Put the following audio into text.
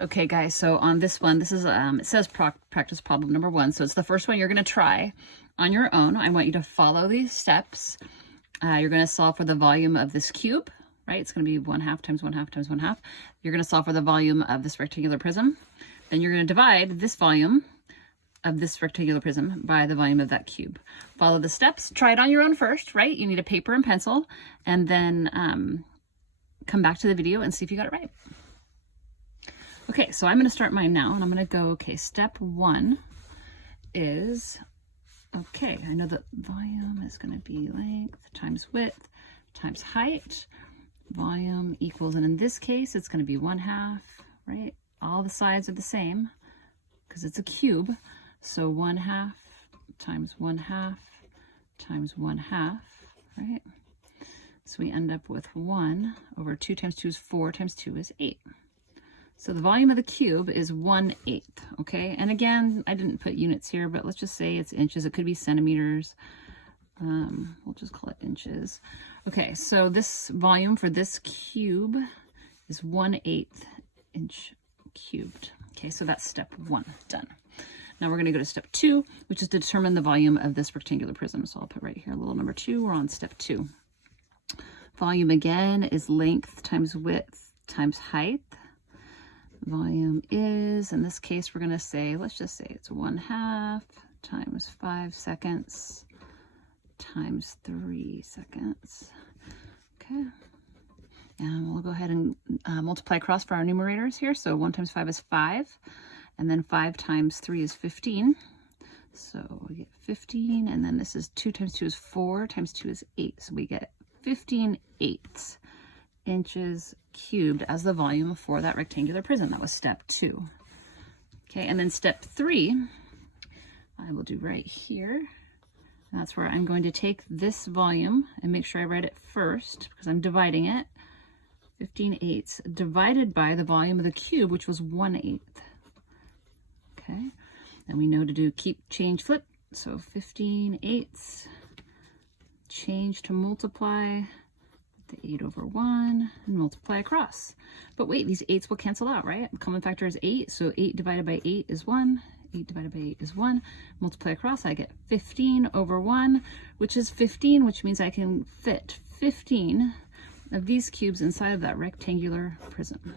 Okay guys, so on this one, this is, it says practice problem number 1. So it's the first one you're gonna try on your own. I want you to follow these steps. You're gonna solve for the volume of this cube, right? It's gonna be 1/2 times 1/2 times 1/2. You're gonna solve for the volume of this rectangular prism. Then you're gonna divide this volume of this rectangular prism by the volume of that cube. Follow the steps, try it on your own first, right? You need a paper and pencil, and then come back to the video and see if you got it right. Okay, so I'm going to start mine now, and I'm going to go, okay, step 1 is, okay, I know that volume is going to be length times width times height. Volume equals, and in this case, it's going to be 1/2, right? All the sides are the same because it's a cube. So 1/2 times 1/2 times 1/2, right? So we end up with 1 over 2 times 2 is 4 times 2 is 8. So the volume of the cube is 1/8, okay? And again, I didn't put units here, but let's just say it's inches. It could be centimeters. We'll just call it inches. Okay, so this volume for this cube is 1/8 inch cubed. Okay, so that's step 1, done. Now we're gonna go to step 2, which is to determine the volume of this rectangular prism. So I'll put right here a little number 2, we're on step 2. Volume again is length times width times height. Volume is, in this case, we're going to say, let's just say it's 1/2 times 5 seconds times 3 seconds. Okay. And we'll go ahead and multiply across for our numerators here. So 1 times 5 is 5. And then 5 times 3 is 15. So we get 15. And then this is 2 times 2 is 4 times 2 is 8. So we get 15/8 inches cubed as the volume for that rectangular prism. That was step 2. Okay, and then step 3, I will do right here. And that's where I'm going to take this volume and make sure I write it first because I'm dividing it. 15/8 divided by the volume of the cube, which was 1/8. Okay, and we know to do keep, change, flip. So 15/8 change to multiply the 8 over 1 and multiply across. But wait, these 8s will cancel out, right? The common factor is 8, so 8 divided by 8 is 1. 8 divided by 8 is 1. Multiply across, I get 15 over 1, which is 15, which means I can fit 15 of these cubes inside of that rectangular prism.